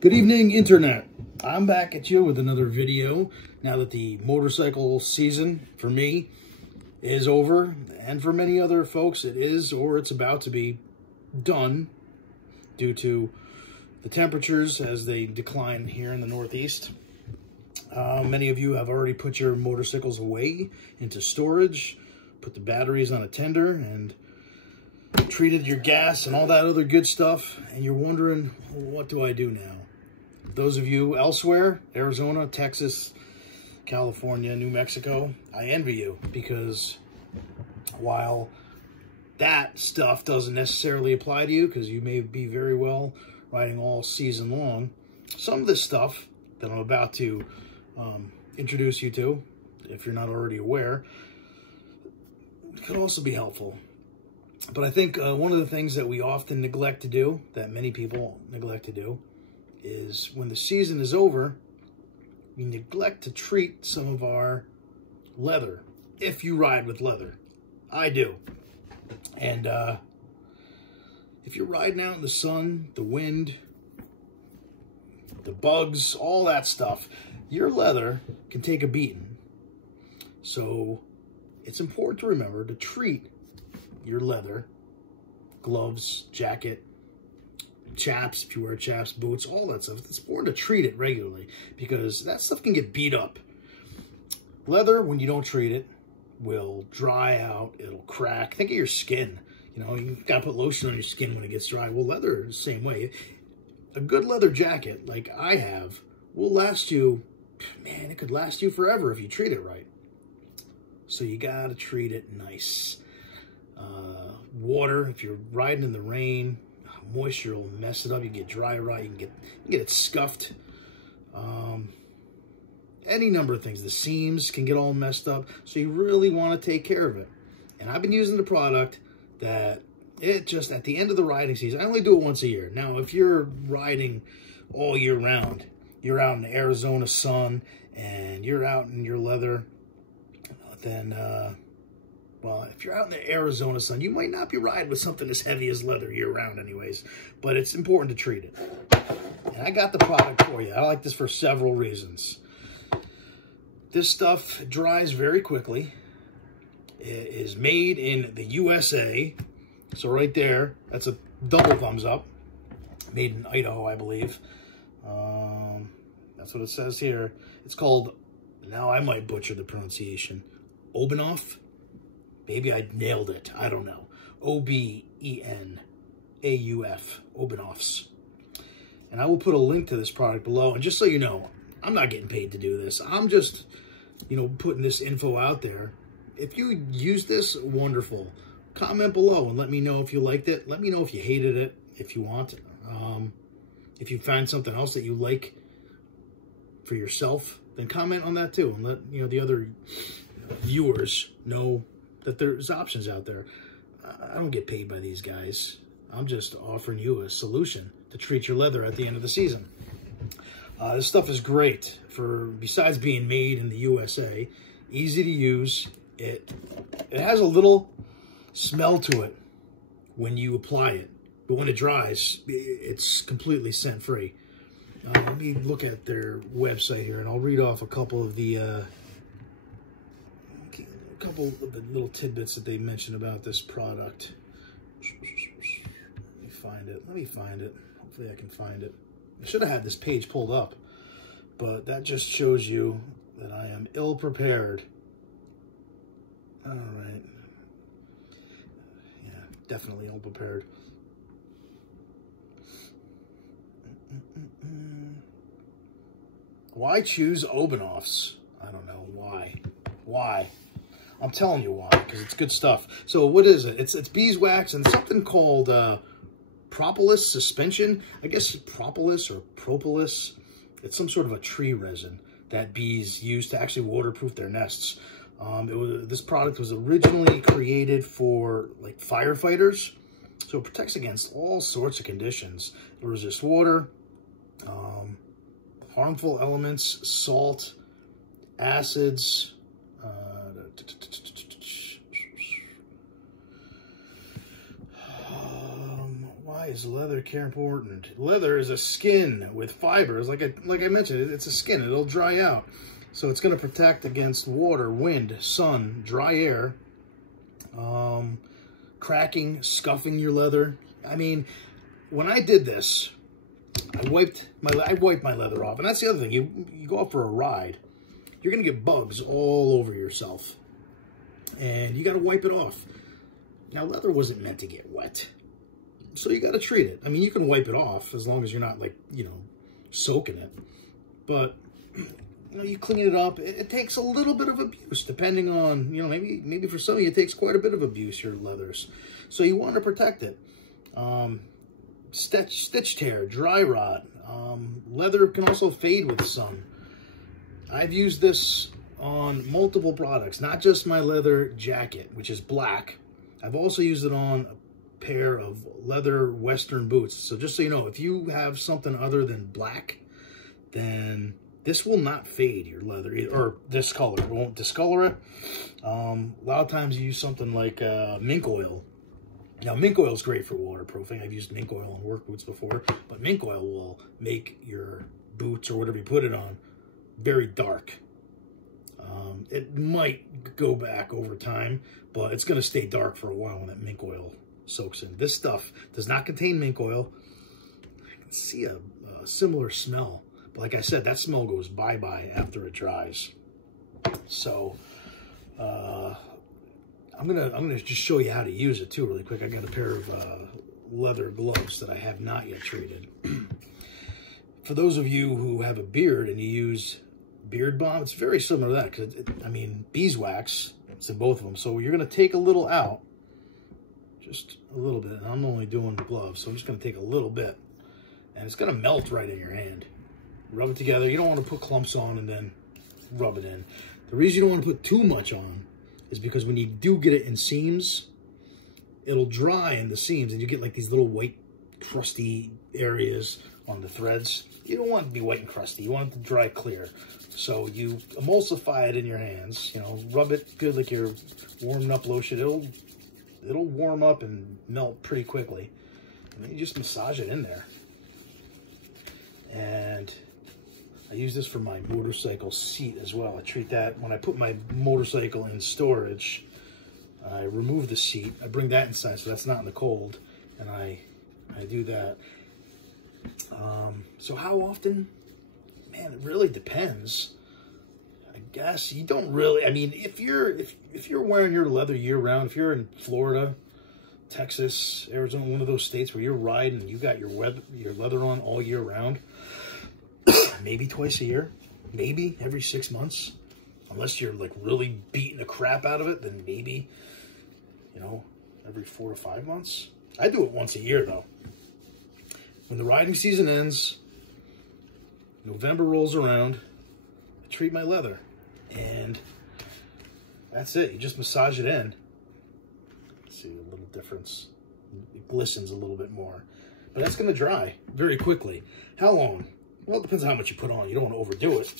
Good evening, Internet. I'm back at you with another video now that the motorcycle season for me is over, and for many other folks it is, or it's about to be done due to the temperatures as they decline here in the Northeast. Many of you have already put your motorcycles away into storage, put the batteries on a tender, and treated your gas and all that other good stuff, and you're wondering, what do I do now? Those of you elsewhere, Arizona, Texas, California, New Mexico, I envy you, because while that stuff doesn't necessarily apply to you, because you may be very well riding all season long, some of this stuff that I'm about to introduce you to, if you're not already aware, could also be helpful. But I think one of the things that we often neglect to do, that many people neglect to do, is when the season is over, we neglect to treat some of our leather, if you ride with leather. I do. And if you're riding out in the sun, the wind, the bugs, all that stuff, your leather can take a beating. So it's important to remember to treat your leather, gloves, jacket, chaps, if you wear chaps, boots, all that stuff. It's important to treat it regularly because that stuff can get beat up. Leather, when you don't treat it, will dry out, it'll crack. Think of your skin. You know, you gotta put lotion on your skin when it gets dry. Well, leather is the same way. A good leather jacket, like I have, will last you, man, it could last you forever if you treat it right. So you gotta treat it nice. Water, if you're riding in the rain, moisture will mess it up. You get dry rot, you can get it scuffed. Any number of things. The seams can get all messed up, so you really want to take care of it. And I've been using the product that it just, at the end of the riding season, I only do it once a year. Now, if you're riding all year round, you're out in the Arizona sun, and you're out in your leather, then, well, if you're out in the Arizona sun, you might not be riding with something as heavy as leather year-round anyways, but it's important to treat it. And I got the product for you. I like this for several reasons. This stuff dries very quickly. It is made in the USA, so right there, that's a double thumbs up. Made in Idaho, I believe. That's what it says here. It's called, now I might butcher the pronunciation, Obenauf. Maybe I nailed it. I don't know. O-B-E-N-A-U-F. Obenaufs. And I will put a link to this product below. And just so you know, I'm not getting paid to do this. I'm just, you know, putting this info out there. If you use this, wonderful. Comment below and let me know if you liked it. Let me know if you hated it, if you want. If you find something else that you like for yourself, then comment on that too. And let, you know, the other viewers know that there's options out there. I don't get paid by these guys. I'm just offering you a solution to treat your leather at the end of the season. This stuff is great for, besides being made in the USA, easy to use. It has a little smell to it when you apply it, but when it dries, it's completely scent-free. Let me look at their website here, and I'll read off a couple of the little tidbits that they mentioned about this product. Let me find it. Hopefully I can find it. I should have had this page pulled up, but that just shows you that I am ill-prepared. All right. Yeah, definitely ill-prepared. Why choose Obenaufs? I don't know. Why? Why? I'm telling you why, because it's good stuff. So what is it? It's beeswax and something called propolis suspension. I guess propolis or propolis. It's some sort of a tree resin that bees use to actually waterproof their nests. This product was originally created for like firefighters, so it protects against all sorts of conditions. It resists water, harmful elements, salt, acids. Why is leather care important? Leather is a skin with fibers. Like I mentioned, it's a skin. It'll dry out. So it's going to protect against water, wind, sun, dry air, cracking, scuffing your leather. I mean, when I did this, I wiped my leather off. And that's the other thing. You go out for a ride, you're going to get bugs all over yourself. And you got to wipe it off. Now, leather wasn't meant to get wet. So you got to treat it. I mean, you can wipe it off as long as you're not, like, you know, soaking it. But, you know, you clean it up. It takes a little bit of abuse, depending on, you know, maybe for some of you, it takes quite a bit of abuse, your leathers. So you want to protect it. Stitch tear, dry rot. Leather can also fade with the sun. I've used this on multiple products, not just my leather jacket, which is black. I've also used it on a pair of leather Western boots. So just so you know, if you have something other than black, then this will not fade your leather, or discolor. It won't discolor it. A lot of times you use something like mink oil. Now, mink oil is great for waterproofing. I've used mink oil on work boots before, but mink oil will make your boots or whatever you put it on very dark. It might go back over time, but it's going to stay dark for a while when that mink oil soaks in. This stuff does not contain mink oil. I can see a similar smell, but like I said, that smell goes bye-bye after it dries. So I'm gonna just show you how to use it too really quick. I got a pair of leather gloves that I have not yet treated. For those of you who have a beard and you use beard balm, it's very similar to that, because I mean, beeswax, it's in both of them. So you're gonna take a little out, just a little bit. And I'm only doing the gloves, so I'm just gonna take a little bit, and it's gonna melt right in your hand. Rub it together. You don't want to put clumps on and then rub it in. The reason you don't want to put too much on is because when you do get it in seams, it'll dry in the seams, and you get like these little white crusty areas on the threads. You don't want it to be white and crusty. You want it to dry clear. So you emulsify it in your hands, you know, rub it good like you're warming up lotion. It'll warm up and melt pretty quickly. And then you just massage it in there. And I use this for my motorcycle seat as well. I treat that when I put my motorcycle in storage. I remove the seat. I bring that inside so that's not in the cold. And I do that. So how often? Man, it really depends. I guess you don't really. I mean, if you're wearing your leather year round, if you're in Florida, Texas, Arizona, one of those states where you're riding and you got your leather on all year round, maybe twice a year, maybe every 6 months, unless you're like really beating the crap out of it, then maybe, you know, every 4 to 5 months. I do it once a year though. When the riding season ends, November rolls around, I treat my leather, and that's it. You just massage it in. See a little difference. It glistens a little bit more, but that's going to dry very quickly. How long? Well, it depends on how much you put on. You don't want to overdo it.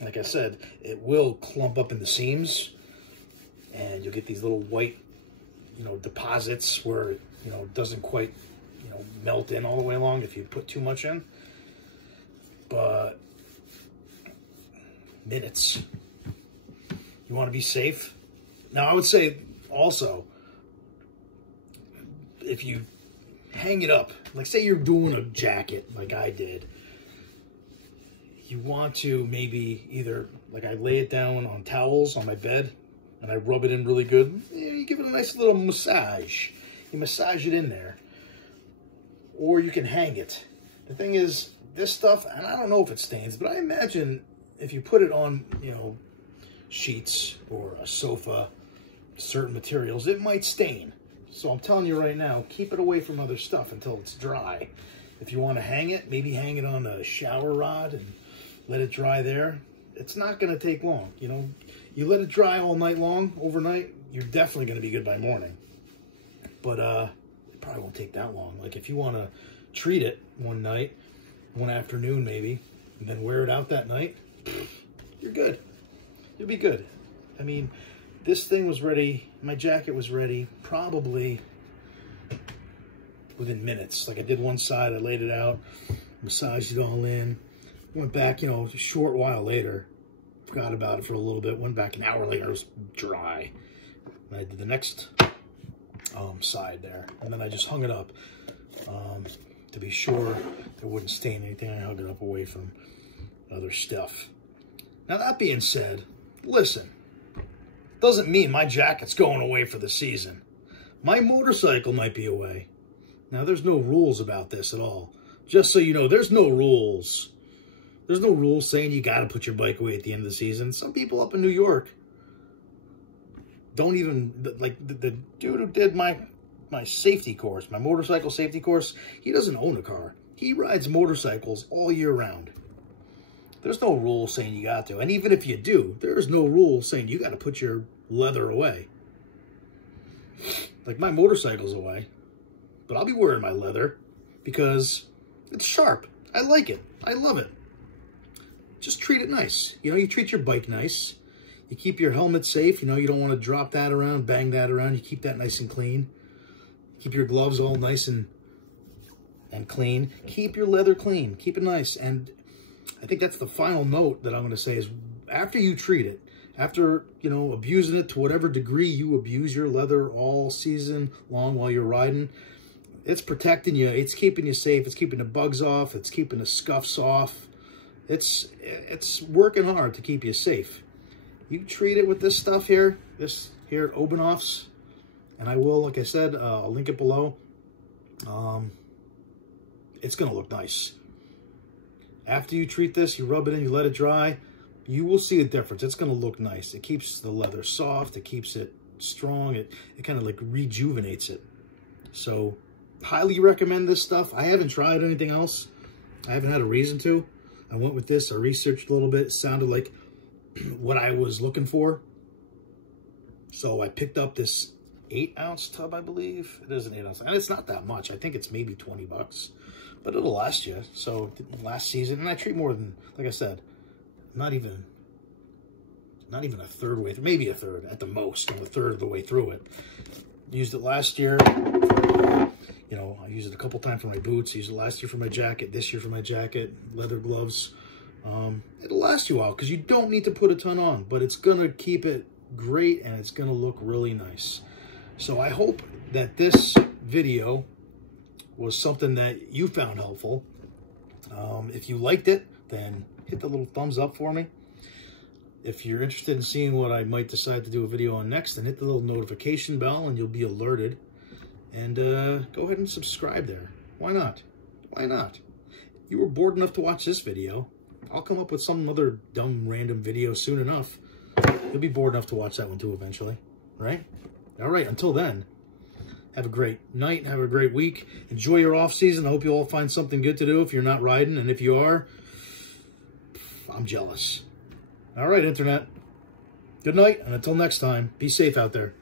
Like I said, it will clump up in the seams, and you'll get these little white, you know, deposits where, you know, it doesn't quite, you know, melt in all the way along if you put too much in. But minutes. You want to be safe. Now, I would say also, if you hang it up, like say you're doing a jacket like I did, you want to maybe either, like I lay it down on towels on my bed and I rub it in really good. You give it a nice little massage. You massage it in there. Or you can hang it. The thing is, this stuff, and I don't know if it stains, but I imagine if you put it on, you know, sheets or a sofa, certain materials, it might stain. So I'm telling you right now, keep it away from other stuff until it's dry. If you want to hang it, maybe hang it on a shower rod and let it dry there. It's not going to take long. You know, you let it dry all night long, overnight, you're definitely going to be good by morning. But it probably won't take that long. Like if you want to treat it one night, one afternoon maybe, and then wear it out that night, you're good. You'll be good. I mean, this thing was ready, my jacket was ready probably within minutes. Like I did one side, I laid it out, massaged it all in, went back, you know, a short while later, forgot about it for a little bit, went back an hour later, it was dry. And I did the next side there, and then I just hung it up to be sure it wouldn't stain anything. I hung it up away from other stuff. Now that being said, listen, doesn't mean my jacket's going away for the season. My motorcycle might be away. Now there's no rules about this at all. Just so you know, there's no rules. There's no rules saying you got to put your bike away at the end of the season. Some people up in New York don't even, like the dude who did my safety course, my motorcycle safety course, he doesn't own a car. He rides motorcycles all year round. There's no rule saying you got to. And even if you do, there's no rule saying you got to put your leather away. Like my motorcycle's away, but I'll be wearing my leather because it's sharp. I like it. I love it. Just treat it nice. You know, you treat your bike nice. You keep your helmet safe. You know, you don't want to drop that around, bang that around. You keep that nice and clean. Keep your gloves all nice and clean. Keep your leather clean. Keep it nice. And I think that's the final note that I'm going to say is after you treat it, after, you know, abusing it to whatever degree you abuse your leather all season long while you're riding, it's protecting you. It's keeping you safe. It's keeping the bugs off. It's keeping the scuffs off. It's working hard to keep you safe. You treat it with this stuff here, this here at Obenauf's, and I will, like I said, I'll link it below. It's going to look nice. After you treat this, you rub it in, you let it dry, you will see a difference. It's going to look nice. It keeps the leather soft. It keeps it strong. It kind of like rejuvenates it. So, highly recommend this stuff. I haven't tried anything else. I haven't had a reason to. I went with this. I researched a little bit. It sounded like what I was looking for. So I picked up this 8-ounce tub, I believe. It is an 8-ounce. And it's not that much. I think it's maybe 20 bucks. But it'll last you. So last season, and I treat more than, like I said, not even a third way through, maybe a third at the most, and a third of the way through it. Used it last year. You know, I used it a couple times for my boots. I used it last year for my jacket, this year for my jacket, leather gloves. It'll last you a while because you don't need to put a ton on, but it's going to keep it great and it's going to look really nice. So I hope that this video was something that you found helpful. If you liked it, then hit the little thumbs up for me. If you're interested in seeing what I might decide to do a video on next, then hit the little notification bell and you'll be alerted. And go ahead and subscribe there. Why not? Why not? You were bored enough to watch this video. I'll come up with some other dumb random video soon enough. You'll be bored enough to watch that one too eventually, right? All right, until then, have a great night and have a great week. Enjoy your off season. I hope you all find something good to do if you're not riding. And if you are, I'm jealous. All right, Internet. Good night, and until next time, be safe out there.